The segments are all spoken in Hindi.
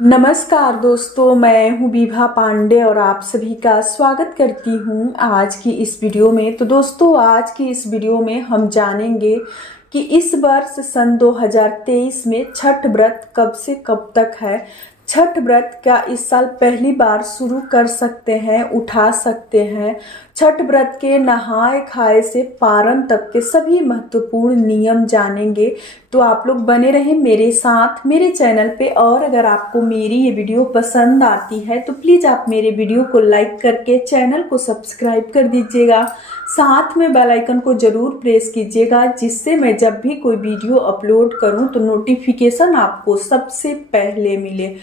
नमस्कार दोस्तों, मैं हूँ विभा पांडे और आप सभी का स्वागत करती हूँ आज की इस वीडियो में। तो दोस्तों, आज की इस वीडियो में हम जानेंगे कि इस वर्ष सन 2023 में छठ व्रत कब से कब तक है। छठ व्रत क्या इस साल पहली बार शुरू कर सकते हैं, उठा सकते हैं। छठ व्रत के नहाए खाए से पारण तक के सभी महत्वपूर्ण नियम जानेंगे। तो आप लोग बने रहें मेरे साथ मेरे चैनल पे। और अगर आपको मेरी ये वीडियो पसंद आती है तो प्लीज़ आप मेरे वीडियो को लाइक करके चैनल को सब्सक्राइब कर दीजिएगा। साथ में बेल आइकन को ज़रूर प्रेस कीजिएगा, जिससे मैं जब भी कोई वीडियो अपलोड करूं तो नोटिफिकेशन आपको सबसे पहले मिले।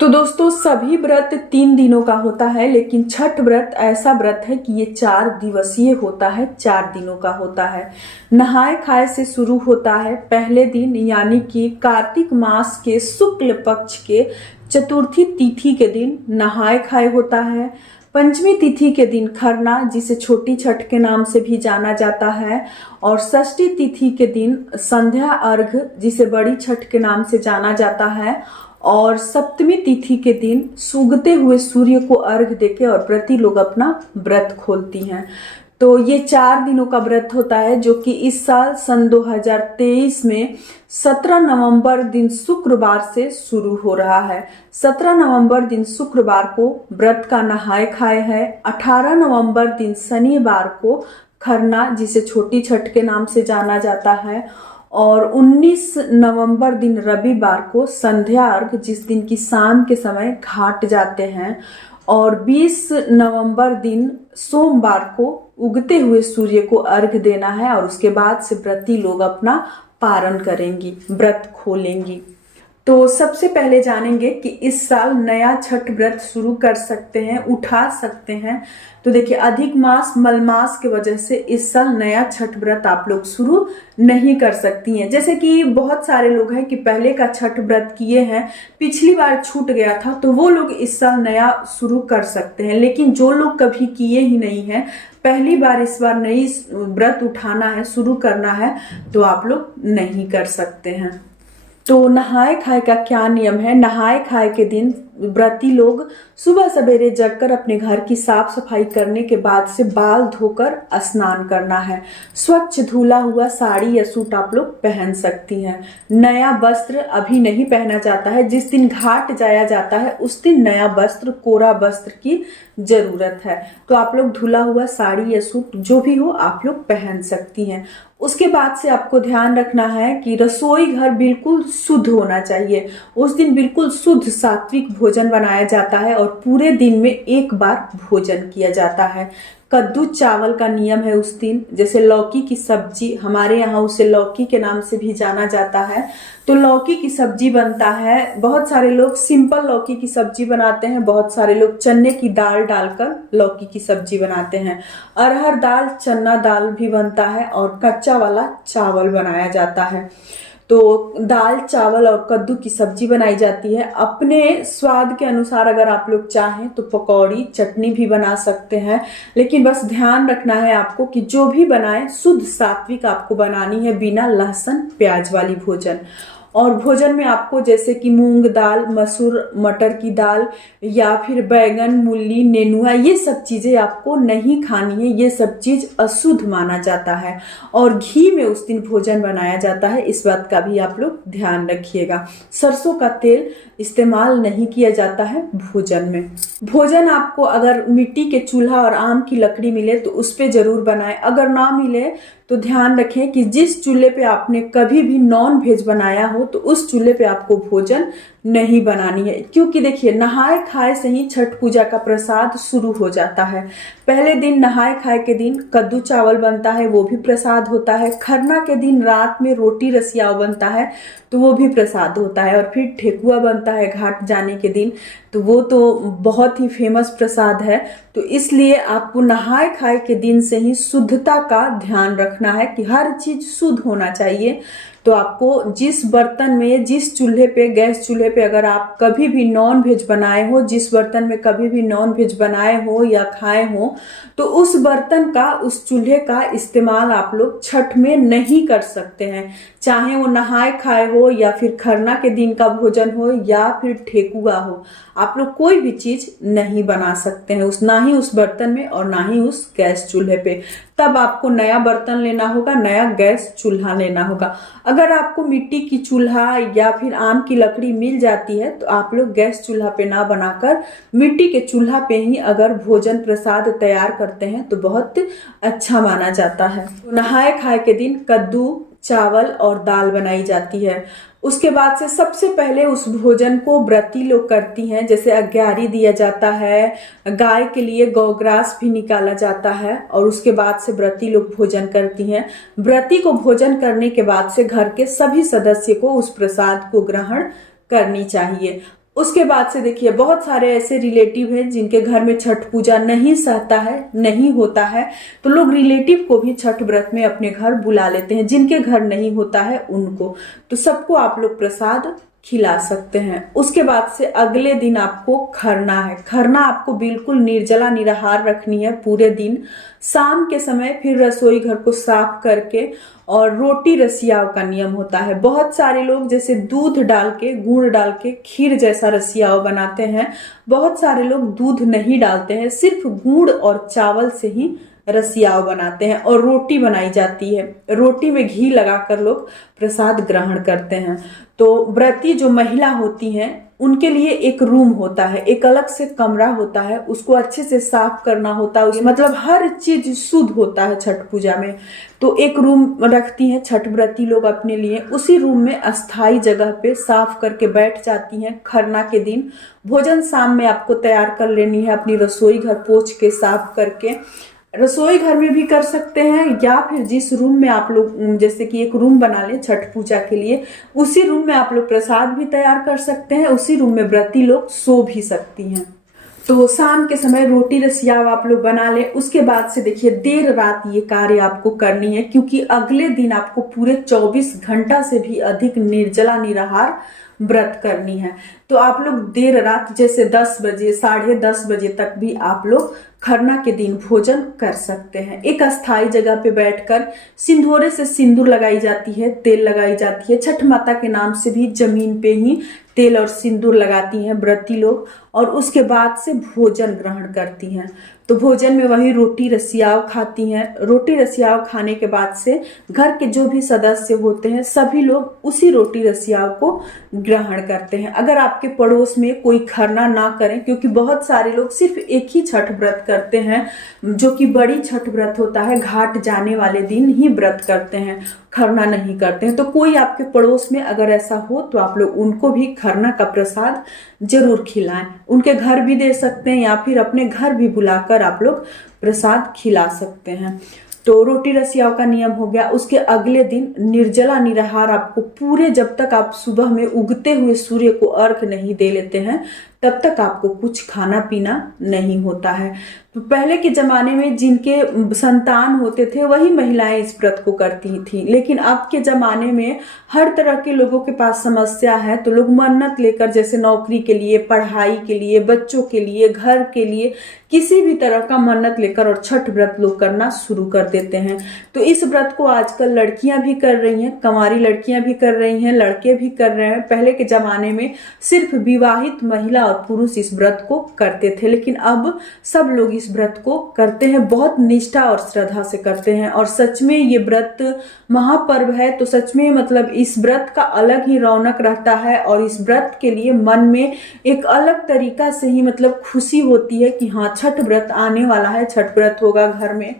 तो दोस्तों, सभी व्रत 3 दिनों का होता है, लेकिन छठ व्रत ऐसा व्रत है कि ये 4 दिवसीय होता है, 4 दिनों का होता है। नहाए खाए से शुरू होता है पहले दिन, यानी कि कार्तिक मास के शुक्ल पक्ष के चतुर्थी तिथि के दिन नहाए खाए होता है। पंचमी तिथि के दिन खरना, जिसे छोटी छठ के नाम से भी जाना जाता है, और षष्ठी तिथि के दिन संध्या अर्घ, जिसे बड़ी छठ के नाम से जाना जाता है, और सप्तमी तिथि के दिन सूगते हुए सूर्य को अर्घ देके और व्रती लोग अपना व्रत खोलती हैं। तो ये 4 दिनों का व्रत होता है, जो कि इस साल सन 2023 में 17 नवंबर दिन शुक्रवार से शुरू हो रहा है। 17 नवंबर दिन शुक्रवार को व्रत का नहाए खाए है। 18 नवंबर दिन शनिवार को खरना, जिसे छोटी छठ के नाम से जाना जाता है, और 19 नवंबर दिन रविवार को संध्या अर्घ, जिस दिन की शाम के समय घाट जाते हैं, और 20 नवंबर दिन सोमवार को उगते हुए सूर्य को अर्घ देना है। और उसके बाद से व्रती लोग अपना पारण करेंगी, व्रत खोलेंगी। तो सबसे पहले जानेंगे कि इस साल नया छठ व्रत शुरू कर सकते हैं, उठा सकते हैं। तो देखिए, अधिक मास मलमास की वजह से इस साल नया छठ व्रत आप लोग शुरू नहीं कर सकती हैं। जैसे कि बहुत सारे लोग हैं कि पहले का छठ व्रत किए हैं, पिछली बार छूट गया था, तो वो लोग इस साल नया शुरू कर सकते हैं। लेकिन जो लोग कभी किए ही नहीं हैं, पहली बार इस बार नई व्रत उठाना है, शुरू करना है, तो आप लोग नहीं कर सकते हैं। तो नहाए खाए का क्या नियम है। नहाए खाए के दिन व्रती लोग सुबह सवेरे जगकर अपने घर की साफ सफाई करने के बाद से बाल धोकर स्नान करना है। स्वच्छ धुला हुआ साड़ी या सूट आप लोग पहन सकती हैं। नया वस्त्र अभी नहीं पहना जाता है। जिस दिन घाट जाया जाता है उस दिन नया वस्त्र, कोरा वस्त्र की जरूरत है। तो आप लोग धुला हुआ साड़ी या सूट जो भी हो आप लोग पहन सकती हैं। उसके बाद से आपको ध्यान रखना है कि रसोई घर बिल्कुल शुद्ध होना चाहिए। उस दिन बिल्कुल शुद्ध सात्विक भोजन बनाया जाता है और पूरे दिन में एक बार भोजन किया जाता है। कद्दू चावल का नियम है उस दिन। जैसे लौकी की सब्जी, हमारे यहाँ उसे लौकी के नाम से भी जाना जाता है, तो लौकी की सब्जी बनता है। बहुत सारे लोग सिंपल लौकी की सब्जी बनाते हैं, बहुत सारे लोग चने की दाल डालकर लौकी की सब्जी बनाते हैं। अरहर दाल, चना दाल भी बनता है, और कच्चा वाला चावल बनाया जाता है। तो दाल, चावल और कद्दू की सब्जी बनाई जाती है। अपने स्वाद के अनुसार अगर आप लोग चाहें तो पकौड़ी, चटनी भी बना सकते हैं। लेकिन बस ध्यान रखना है आपको कि जो भी बनाए शुद्ध सात्विक आपको बनानी है, बिना लहसुन प्याज वाली भोजन। और भोजन में आपको जैसे कि मूंग दाल, मसूर, मटर की दाल, या फिर बैगन, मूली, नेनुआ, ये सब चीज़ें आपको नहीं खानी है। ये सब चीज़ अशुद्ध माना जाता है, और घी में उस दिन भोजन बनाया जाता है। इस बात का भी आप लोग ध्यान रखिएगा। सरसों का तेल इस्तेमाल नहीं किया जाता है भोजन में। भोजन आपको अगर मिट्टी के चूल्हा और आम की लकड़ी मिले तो उस पे जरूर बनाएं। अगर ना मिले तो ध्यान रखें कि जिस चूल्हे पे आपने कभी भी नॉन वेज बनाया हो तो उस चूल्हे पे आपको भोजन नहीं बनानी है। क्योंकि देखिए, नहाए खाए से ही छठ पूजा का प्रसाद शुरू हो जाता है। पहले दिन नहाए खाए के दिन कद्दू चावल बनता है, वो भी प्रसाद होता है। खरना के दिन रात में रोटी रसियाव बनता है, तो वो भी प्रसाद होता है। और फिर ठेकुआ बनता है घाट जाने के दिन, तो वो तो बहुत ही फेमस प्रसाद है। तो इसलिए आपको नहाए खाए के दिन से ही शुद्धता का ध्यान रखना है कि हर चीज शुद्ध होना चाहिए। तो आपको जिस बर्तन में, जिस चूल्हे पे, गैस चूल्हे पे अगर आप कभी भी नॉन वेज बनाए हो, जिस बर्तन में कभी भी नॉन वेज बनाए हो या खाए हो, तो उस बर्तन का, उस चूल्हे का इस्तेमाल आप लोग छठ में नहीं कर सकते हैं। चाहे वो नहाए खाए हो या फिर खरना के दिन का भोजन हो या फिर ठेकुआ हो, आप लोग कोई भी चीज नहीं बना सकते हैं ना ही उस बर्तन में और ना ही उस गैस चूल्हे पे। तब आपको नया बर्तन लेना होगा, नया गैस चूल्हा लेना होगा। अगर आपको मिट्टी की चूल्हा या फिर आम की लकड़ी मिल जाती है तो आप लोग गैस चूल्हा पे ना बनाकर मिट्टी के चूल्हा पे ही अगर भोजन प्रसाद तैयार करते हैं तो बहुत अच्छा माना जाता है। तो नहाए खाए के दिन कद्दू, चावल और दाल बनाई जाती है। उसके बाद से सबसे पहले उस भोजन को व्रती लोग करती हैं, जैसे अग्यारी दिया जाता है, गाय के लिए गौग्रास भी निकाला जाता है और उसके बाद से व्रती लोग भोजन करती हैं। व्रती को भोजन करने के बाद से घर के सभी सदस्य को उस प्रसाद को ग्रहण करनी चाहिए। उसके बाद से देखिए बहुत सारे ऐसे रिलेटिव हैं जिनके घर में छठ पूजा नहीं सहता है, नहीं होता है, तो लोग रिलेटिव को भी छठ व्रत में अपने घर बुला लेते हैं। जिनके घर नहीं होता है उनको, तो सबको आप लोग प्रसाद खिला सकते हैं। उसके बाद से अगले दिन आपको खरना है। खरना आपको बिल्कुल निर्जला निराहार रखनी है पूरे दिन। शाम के समय फिर रसोई घर को साफ करके और रोटी रसियाव का नियम होता है। बहुत सारे लोग जैसे दूध डाल के, गुड़ डाल के खीर जैसा रसियाव बनाते हैं। बहुत सारे लोग दूध नहीं डालते हैं, सिर्फ गुड़ और चावल से ही रसियाव बनाते हैं और रोटी बनाई जाती है। रोटी में घी लगाकर लोग प्रसाद ग्रहण करते हैं। तो व्रती जो महिला होती हैं उनके लिए एक रूम होता है, एक अलग से कमरा होता है, उसको अच्छे से साफ करना होता है। मतलब हर चीज शुद्ध होता है छठ पूजा में। तो एक रूम रखती हैं छठ व्रती लोग अपने लिए। उसी रूम में अस्थाई जगह पे साफ करके बैठ जाती हैं। खरना के दिन भोजन शाम में आपको तैयार कर लेनी है, अपनी रसोई घर पोंछ के साफ करके। रसोई घर में भी कर सकते हैं या फिर जिस रूम में आप लोग, जैसे कि एक रूम बना लें छठ पूजा के लिए, उसी रूम में आप लोग प्रसाद भी तैयार कर सकते हैं, उसी रूम में व्रती लोग सो भी सकती हैं। तो शाम के समय रोटी रसियाव आप लोग बना लें। उसके बाद से देखिए देर रात ये कार्य आपको करनी है, क्योंकि अगले दिन आपको पूरे 24 घंटा से भी अधिक निर्जला निराहार व्रत करनी है। तो आप लोग देर रात जैसे 10 बजे, 10:30 बजे तक भी आप लोग खरना के दिन भोजन कर सकते हैं। एक अस्थाई जगह पे बैठकर सिंदूरे से सिंदूर लगाई जाती है, तेल लगाई जाती है। छठ माता के नाम से भी जमीन पे ही तेल और सिंदूर लगाती हैं व्रती लोग और उसके बाद से भोजन ग्रहण करती हैं। तो भोजन में वही रोटी रसियाव खाती हैं। रोटी रसियाव खाने के बाद से घर के जो भी सदस्य होते हैं सभी लोग उसी रोटी रसियाव को ग्रहण करते हैं। अगर आपके पड़ोस में कोई खरना ना करें, क्योंकि बहुत सारे लोग सिर्फ एक ही छठ व्रत करते हैं जो कि बड़ी छठ व्रत होता है, घाट जाने वाले दिन ही व्रत करते हैं, खरना नहीं करते हैं। तो कोई आपके पड़ोस में अगर ऐसा हो तो आप लोग उनको भी खरना का प्रसाद जरूर खिलाएं। उनके घर भी दे सकते हैं या फिर अपने घर भी बुलाकर आप लोग प्रसाद खिला सकते हैं। तो रोटी रसियाव का नियम हो गया। उसके अगले दिन निर्जला निराहार आपको पूरे, जब तक आप सुबह में उगते हुए सूर्य को अर्घ नहीं दे लेते हैं तब तक आपको कुछ खाना पीना नहीं होता है। तो पहले के जमाने में जिनके संतान होते थे वही महिलाएं इस व्रत को करती थी, लेकिन अब के जमाने में हर तरह के लोगों के पास समस्या है, तो लोग मन्नत लेकर, जैसे नौकरी के लिए, पढ़ाई के लिए, बच्चों के लिए, घर के लिए, किसी भी तरह का मन्नत लेकर और छठ व्रत लोग करना शुरू कर देते हैं। तो इस व्रत को आजकल लड़कियां भी कर रही हैं, कुंवारी लड़कियां भी कर रही हैं, लड़के भी कर रहे हैं। पहले के जमाने में सिर्फ विवाहित महिला और पुरुष इस व्रत को करते थे, लेकिन अब सब लोग इस व्रत को करते हैं, बहुत निष्ठा और श्रद्धा से करते हैं। और सच में ये व्रत महापर्व है, तो सच में मतलब इस व्रत का अलग ही रौनक रहता है और इस व्रत के लिए मन में एक अलग तरीका से ही मतलब खुशी होती है कि हाँ छठ व्रत आने वाला है, छठ व्रत होगा घर में।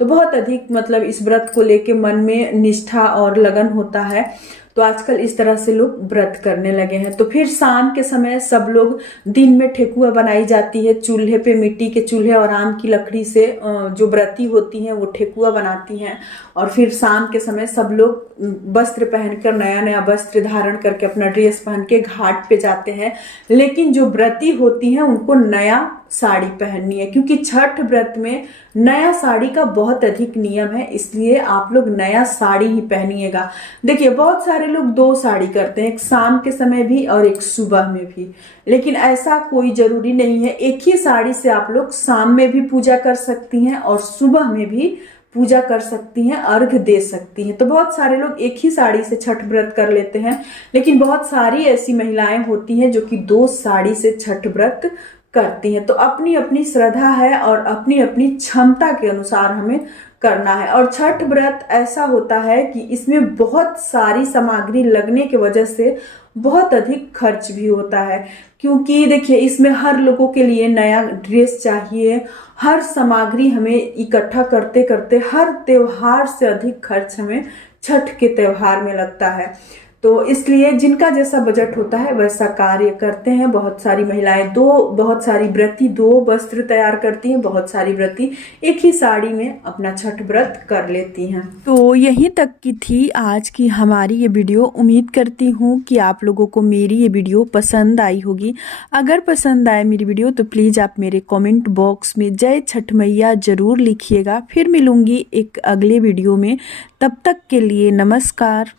तो बहुत अधिक मतलब इस व्रत को लेके मन में निष्ठा और लगन होता है। तो आजकल इस तरह से लोग व्रत करने लगे हैं। तो फिर शाम के समय सब लोग, दिन में ठेकुआ बनाई जाती है चूल्हे पे, मिट्टी के चूल्हे और आम की लकड़ी से जो व्रती होती हैं वो ठेकुआ बनाती हैं। और फिर शाम के समय सब लोग वस्त्र पहनकर, नया नया वस्त्र धारण करके, अपना ड्रेस पहन के घाट पे जाते हैं। लेकिन जो व्रती होती हैं उनको नया साड़ी पहननी है, क्योंकि छठ व्रत में नया साड़ी का बहुत अधिक नियम है, इसलिए आप लोग नया साड़ी ही पहनिएगा। देखिए बहुत सारे लोग 2 साड़ी करते हैं, एक शाम के समय भी और एक सुबह में भी, लेकिन ऐसा कोई जरूरी नहीं है। एक ही साड़ी से आप लोग शाम में भी पूजा कर सकती हैं और सुबह में भी पूजा कर सकती हैं, अर्घ दे सकती हैं। तो बहुत सारे लोग एक ही साड़ी से छठ व्रत कर लेते हैं, लेकिन बहुत सारी ऐसी महिलाएं होती हैं जो कि 2 साड़ी से छठ व्रत करती हैं। तो अपनी अपनी श्रद्धा है और अपनी अपनी क्षमता के अनुसार हमें करना है। और छठ व्रत ऐसा होता है कि इसमें बहुत सारी सामग्री लगने की वजह से बहुत अधिक खर्च भी होता है, क्योंकि देखिए इसमें हर लोगों के लिए नया ड्रेस चाहिए, हर सामग्री हमें इकट्ठा करते करते हर त्योहार से अधिक खर्च हमें छठ के त्योहार में लगता है। तो इसलिए जिनका जैसा बजट होता है वैसा कार्य करते हैं। बहुत सारी महिलाएं बहुत सारी व्रती 2 वस्त्र तैयार करती हैं, बहुत सारी व्रती एक ही साड़ी में अपना छठ व्रत कर लेती हैं। तो यहीं तक की थी आज की हमारी ये वीडियो। उम्मीद करती हूँ कि आप लोगों को मेरी ये वीडियो पसंद आई होगी। अगर पसंद आए मेरी वीडियो तो प्लीज़ आप मेरे कमेंट बॉक्स में जय छठ मैया ज़रूर लिखिएगा। फिर मिलूंगी एक अगले वीडियो में, तब तक के लिए नमस्कार।